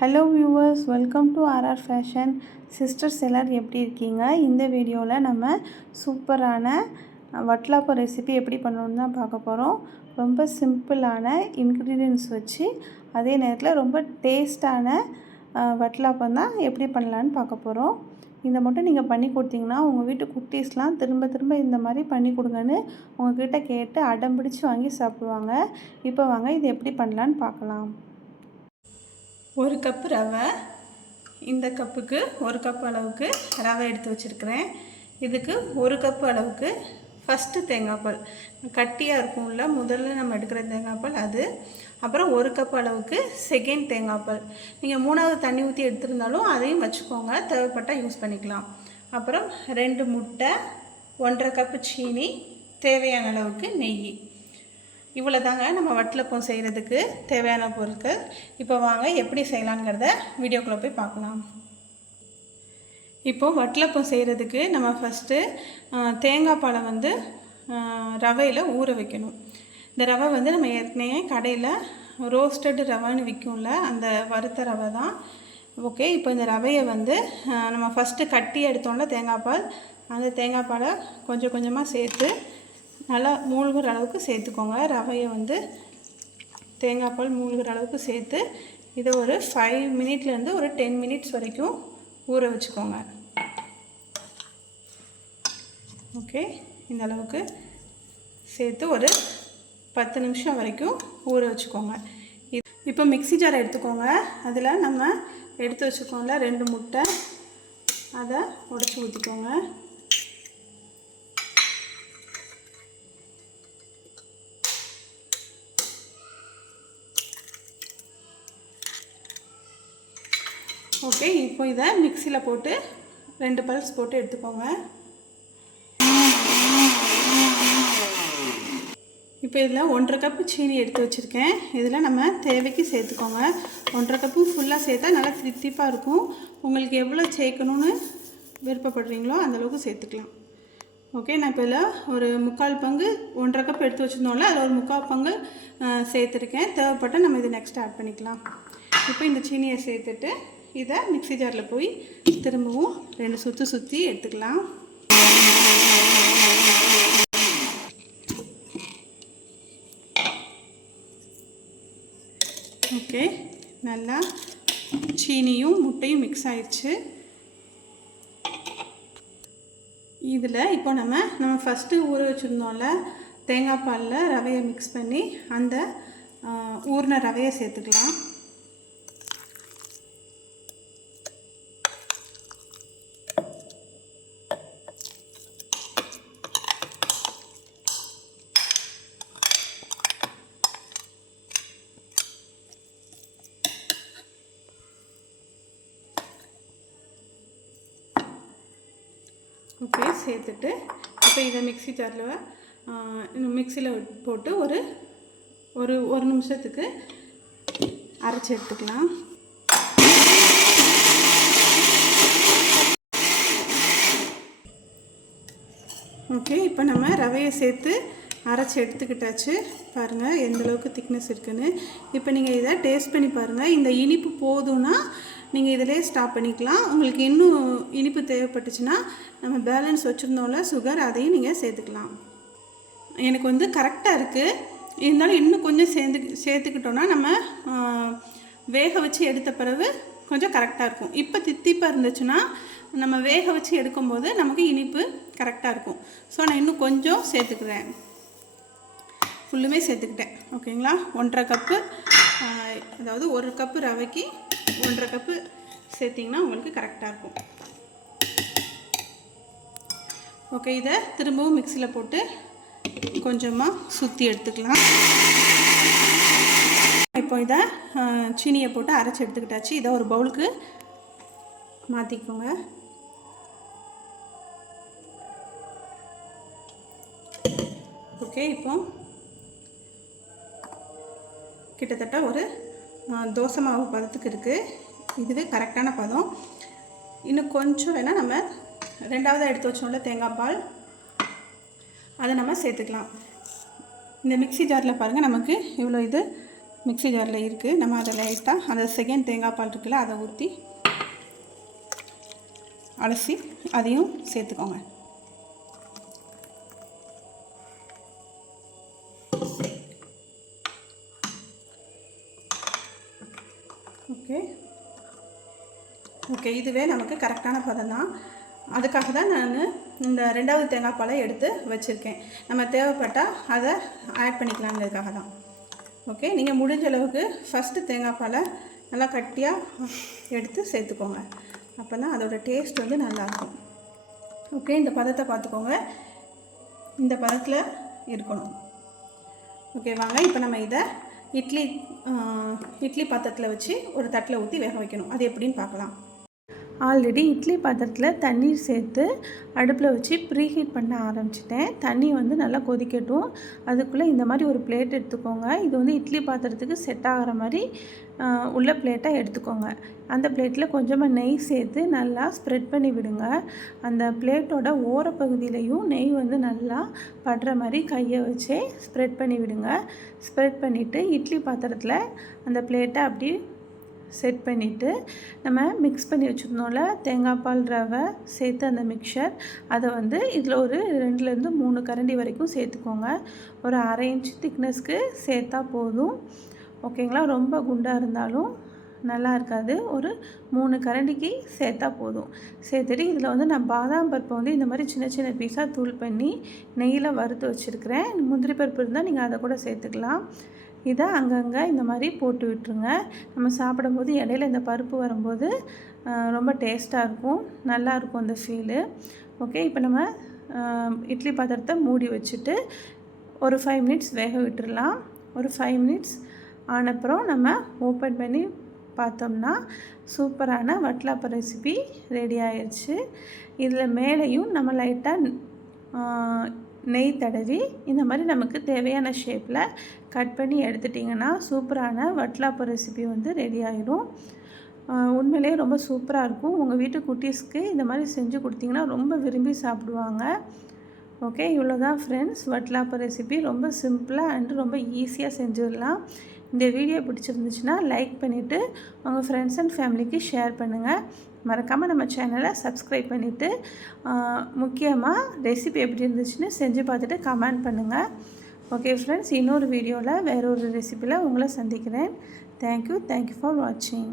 Hello viewers welcome to R R fashion sisters எல்லோரும் எப்படி இருக்கீங்க? இந்த வீடியோவில் நம்ம சூப்பரான வட்லாப்பம் ரெசிபி எப்படி பண்ணணும்னு தான் பார்க்க போகிறோம் ரொம்ப சிம்பிளான இன்க்ரீடியன்ஸ் வச்சு அதே நேரத்தில் ரொம்ப டேஸ்டான வட்லாப்பம் தான் எப்படி பண்ணலான்னு பார்க்க போகிறோம் இதை மட்டும் நீங்கள் பண்ணி கொடுத்தீங்கன்னா உங்கள் வீட்டு குட்டீஸ்லாம் திரும்ப திரும்ப இந்த மாதிரி பண்ணி கொடுங்கன்னு உங்ககிட்ட கேட்டு அடம் பிடிச்சி வாங்கி சாப்பிடுவாங்க. இப்போ வாங்க இது எப்படி பண்ணலான்னு பார்க்கலாம். ஒரு கப்பு ரவை இந்த கப்புக்கு ஒரு கப் அளவுக்கு ரவை எடுத்து வச்சுருக்கிறேன். இதுக்கு ஒரு கப்பு அளவுக்கு ஃபஸ்ட்டு தேங்காய் பால். கட்டியாக இருக்கும்ல முதல்ல நம்ம எடுக்கிற தேங்காய் பால் அது. அப்புறம் ஒரு கப் அளவுக்கு செகண்ட் தேங்காய் பால். நீங்கள் மூணாவது தண்ணி ஊற்றி எடுத்திருந்தாலும் அதையும் வச்சுக்கோங்க. தேவைப்பட்டால் யூஸ் பண்ணிக்கலாம். அப்புறம் ரெண்டு முட்டை ஒன்றரை கப்பு சீனி தேவையான அளவுக்கு நெய். இவ்வளோ தாங்க நம்ம வட்டலப்பம் செய்கிறதுக்கு தேவையான பொருட்கள். இப்போ வாங்க எப்படி செய்யலாங்கிறத வீடியோக்குள்ளே போய் பார்க்கலாம். இப்போது வட்டலப்பம் செய்கிறதுக்கு நம்ம ஃபஸ்ட்டு தேங்காய் பாலை வந்து ரவையில் ஊற வைக்கணும். இந்த ரவை வந்து நம்ம ஏற்கனவே கடையில் ரோஸ்டட் ரவைன்னு விற்கும்ல அந்த வறுத்த ரவை தான். ஓகே இப்போ இந்த ரவையை வந்து நம்ம ஃபஸ்ட்டு கட்டி எடுத்தோம்ல தேங்காய் பால் அந்த தேங்காய் பாலை கொஞ்சம் கொஞ்சமாக சேர்த்து நல்லா மூழ்கிற அளவுக்கு சேர்த்துக்கோங்க. ரவையை வந்து தேங்காய் பால் மூழ்கிற அளவுக்கு சேர்த்து இதை ஒரு ஃபைவ் மினிட்லேருந்து ஒரு டென் மினிட்ஸ் வரைக்கும் ஊற வச்சுக்கோங்க. ஓகே இந்த அளவுக்கு சேர்த்து ஒரு பத்து நிமிஷம் வரைக்கும் ஊற வச்சுக்கோங்க. இப்போ மிக்சி ஜார் எடுத்துக்கோங்க. அதில் நம்ம எடுத்து வச்சுக்கோங்கள ரெண்டு முட்டை. அதை உடச்சி ஊற்றிக்கோங்க ஓகே இப்போ இதை மிக்சியில் போட்டு ரெண்டு பல்ஸ் போட்டு எடுத்துக்கோங்க. இப்போ இதில் ஒன்றரை கப்பு சீனி எடுத்து வச்சுருக்கேன். இதில் நம்ம தேவைக்கு சேர்த்துக்கோங்க. ஒன்றரை கப்பு ஃபுல்லாக சேர்த்தா நல்லா தித்திப்பாக இருக்கும். உங்களுக்கு எவ்வளோ சேர்க்கணுன்னு விருப்பப்படுறீங்களோ அந்தளவுக்கு சேர்த்துக்கலாம். ஓகே நான் இப்போ இதில் ஒரு முக்கால் பங்கு ஒன்றரை கப் எடுத்து வச்சுருந்தோம்ல அதில் ஒரு முக்கால் பங்கு சேர்த்துருக்கேன். தேவைப்பட்டால் நம்ம இதை நெக்ஸ்ட் ஆட் பண்ணிக்கலாம். இப்போ இந்த சீனியை சேர்த்துட்டு இதை மிக்சி ஜாரில் போய் திரும்பவும் ரெண்டு சுற்றி சுற்றி எடுத்துக்கலாம். ஓகே நல்லா சீனியும் முட்டையும் மிக்ஸ் ஆயிடுச்சு இதில் இப்போ நம்ம நம்ம ஃபஸ்ட்டு ஊற வச்சுருந்தோம்ல தேங்காய் பாலில் ரவையை மிக்ஸ் பண்ணி அந்த ஊறின ரவையை சேர்த்துக்கலாம். ஓகே சேர்த்துட்டு இப்போ இதை மிக்சி ஜாரில் மிக்சியில் போட்டு ஒரு ஒரு ஒரு நிமிஷத்துக்கு அரைச்சி எடுத்துக்கலாம். ஓகே இப்போ நம்ம ரவையை சேர்த்து அரைச்சி எடுத்துக்கிட்டாச்சு. பாருங்கள் எந்தளவுக்கு திக்னஸ் இருக்குதுன்னு இப்போ நீங்கள் இதை டேஸ்ட் பண்ணி பாருங்கள் இந்த இனிப்பு போதும்னா நீங்கள் இதிலே ஸ்டாப் பண்ணிக்கலாம். உங்களுக்கு இன்னும் இனிப்பு தேவைப்பட்டுச்சுன்னா நம்ம பேலன்ஸ் வச்சுருந்தோம்ல சுகர் அதையும் நீங்கள் சேர்த்துக்கலாம். எனக்கு வந்து கரெக்டாக இருக்குது இருந்தாலும் இன்னும் கொஞ்சம் சேர்ந்து சேர்த்துக்கிட்டோன்னா நம்ம வேக வச்சு எடுத்த பிறகு கொஞ்சம் கரெக்டாக இருக்கும். இப்போ தித்திப்பாக இருந்துச்சுன்னா நம்ம வேக வச்சு எடுக்கும்போது நமக்கு இனிப்பு கரெக்டாக இருக்கும். ஸோ நான் இன்னும் கொஞ்சம் சேர்த்துக்கிறேன். ஃபுல்லுமே சேர்த்துக்கிட்டேன். ஓகேங்களா? ஒன்றரை கப்பு அதாவது ஒரு கப்பு ரவைக்கு ஒன்றரை கப்பு சேர்த்திங்கன்னா உங்களுக்கு கரெக்டாக இருக்கும். ஓகே இதை திரும்பவும் மிக்சியில் போட்டு கொஞ்சமாக சுற்றி எடுத்துக்கலாம். இப்போ இதை சீனியை போட்டு அரைச்சி எடுத்துக்கிட்டாச்சு. இதை ஒரு பவுலுக்கு மாற்றிக்கோங்க ஓகே இப்போ கிட்டத்தட்ட ஒரு தோசை மாவு பதத்துக்கு இருக்குது இதுவே கரெக்டான பதம். இன்னும் கொஞ்சம் வேணால் நம்ம ரெண்டாவது எடுத்து வச்சோம்ல தேங்காய் பால். அதை நம்ம சேர்த்துக்கலாம். இந்த மிக்சி ஜாரில் பாருங்கள் நமக்கு இவ்வளோ இது மிக்ஸி ஜாரில் இருக்குது நம்ம அதை லைட்டாக அந்த செகண்ட் தேங்காய் பால் இருக்குல்ல அதை ஊற்றி அலசி அதையும் சேர்த்துக்கோங்க. ஓகே? ஓகே இதுவே நமக்கு கரெக்டான பதம் தான். அதுக்காக தான் நான் இந்த ரெண்டாவது தேங்காய் பாலை எடுத்து வச்சுருக்கேன். நம்ம தேவைப்பட்டால் அதை ஆட் பண்ணிக்கலாங்கிறதுக்காக தான். ஓகே நீங்கள் முடிஞ்ச அளவுக்கு ஃபஸ்ட்டு தேங்காய் பாலை நல்லா கட்டியாக எடுத்து சேர்த்துக்கோங்க. அப்போ தான் அதோடய டேஸ்ட் வந்து நல்லாயிருக்கும் ஓகே இந்த பதத்தை பார்த்துக்கோங்க. இந்த பதத்தில் இருக்கணும். ஓகே வாங்க இப்போ நம்ம இதை இட்லி இட்லி பாத்திரத்தில் வச்சு ஒரு தட்டில் ஊற்றி வேக வைக்கணும். அது எப்படின்னு பார்க்கலாம். ஆல்ரெடி இட்லி பாத்திரத்தில் தண்ணீர் சேர்த்து அடுப்பில் வச்சு ப்ரீஹீட் பண்ண ஆரம்பிச்சிட்டேன். தண்ணி வந்து நல்லா கொதிக்கட்டும். அதுக்குள்ளே இந்த மாதிரி ஒரு பிளேட் எடுத்துக்கோங்க. இது வந்து இட்லி பாத்திரத்துக்கு செட் ஆகிற மாதிரி உள்ள பிளேட்டாக எடுத்துக்கோங்க. அந்த பிளேட்டில் கொஞ்சமாக நெய் சேர்த்து நல்லா ஸ்ப்ரெட் பண்ணி விடுங்க. அந்த பிளேட்டோட ஓரப்பகுதியிலையும் நெய் வந்து நல்லா படுற மாதிரி கையை வச்சே ஸ்ப்ரெட் பண்ணி விடுங்க. ஸ்ப்ரெட் பண்ணிவிட்டு இட்லி பாத்திரத்தில் அந்த பிளேட்டை அப்படி செட் பண்ணிவிட்டு நம்ம மிக்ஸ் பண்ணி வச்சுருந்தோம்ல தேங்காய் பால் ரவை சேர்த்து அந்த மிக்சர் அதை வந்து இதில் ஒரு ரெண்டுலேருந்து மூணு கரண்டி வரைக்கும் சேர்த்துக்கோங்க. ஒரு அரை இன்ச் திக்னஸ்க்கு சேர்த்தா போதும். ஓகேங்களா ரொம்ப குண்டாக இருந்தாலும் நல்லா இருக்காது ஒரு மூணு கரண்டிக்கு சேர்த்தா போதும். சேர்த்துட்டு இதில் வந்து நான் பாதாம் பருப்பை வந்து இந்த மாதிரி சின்ன சின்ன பீஸாக தூள் பண்ணி நெய்யில் வறுத்து வச்சுருக்கிறேன். முந்திரி பருப்பு இருந்தால் நீங்கள் அதை கூட சேர்த்துக்கலாம். இதை அங்கங்கே இந்த மாதிரி போட்டு விட்டுருங்க. நம்ம சாப்பிடும்போது இடையில இந்த பருப்பு வரும்போது ரொம்ப டேஸ்ட்டாக இருக்கும். நல்லாயிருக்கும் அந்த ஃபீலு. ஓகே இப்போ நம்ம இட்லி பாத்திரத்தை மூடி வச்சுட்டு ஒரு ஃபைவ் மினிட்ஸ் வேக விட்டுடலாம். ஒரு ஃபைவ் மினிட்ஸ் ஆனப்புறம் நம்ம ஓப்பன் பண்ணி பார்த்தோம்னா சூப்பரான வட்லாப்ப ரெசிபி ரெடி ஆயிடுச்சு இதில் மேலேயும் நம்ம லைட்டாக நெய் தடவி இந்த மாதிரி நமக்கு தேவையான ஷேப்பில் கட் பண்ணி எடுத்துட்டிங்கன்னா சூப்பரான வட்லாப்ப ரெசிபி வந்து ரெடி ஆகிடும் உண்மையிலே ரொம்ப சூப்பராக இருக்கும். உங்கள் வீட்டு குட்டீஸ்க்கு இந்த மாதிரி செஞ்சு கொடுத்தீங்கன்னா ரொம்ப விரும்பி சாப்பிடுவாங்க. ஓகே இவ்வளோ தான் ஃப்ரெண்ட்ஸ் வட்லாப்ப ரெசிபி ரொம்ப சிம்பிளாக அண்ட் ரொம்ப ஈஸியாக செஞ்சிடலாம். இந்த வீடியோ பிடிச்சிருந்துச்சுன்னா லைக் பண்ணிவிட்டு உங்கள் ஃப்ரெண்ட்ஸ் அண்ட் ஃபேமிலிக்கு ஷேர் பண்ணுங்கள் மறக்காமல் நம்ம சேனலை சப்ஸ்கிரைப் பண்ணிவிட்டு முக்கியமாக ரெசிபி எப்படி இருந்துச்சுன்னு செஞ்சு பார்த்துட்டு கமெண்ட் பண்ணுங்கள் ஓகே ஃப்ரெண்ட்ஸ் இன்னொரு வீடியோவில் வேறொரு ரெசிப்பியில் உங்களை சந்திக்கிறேன். தேங்க்யூ தேங்க்யூ ஃபார் வாட்சிங்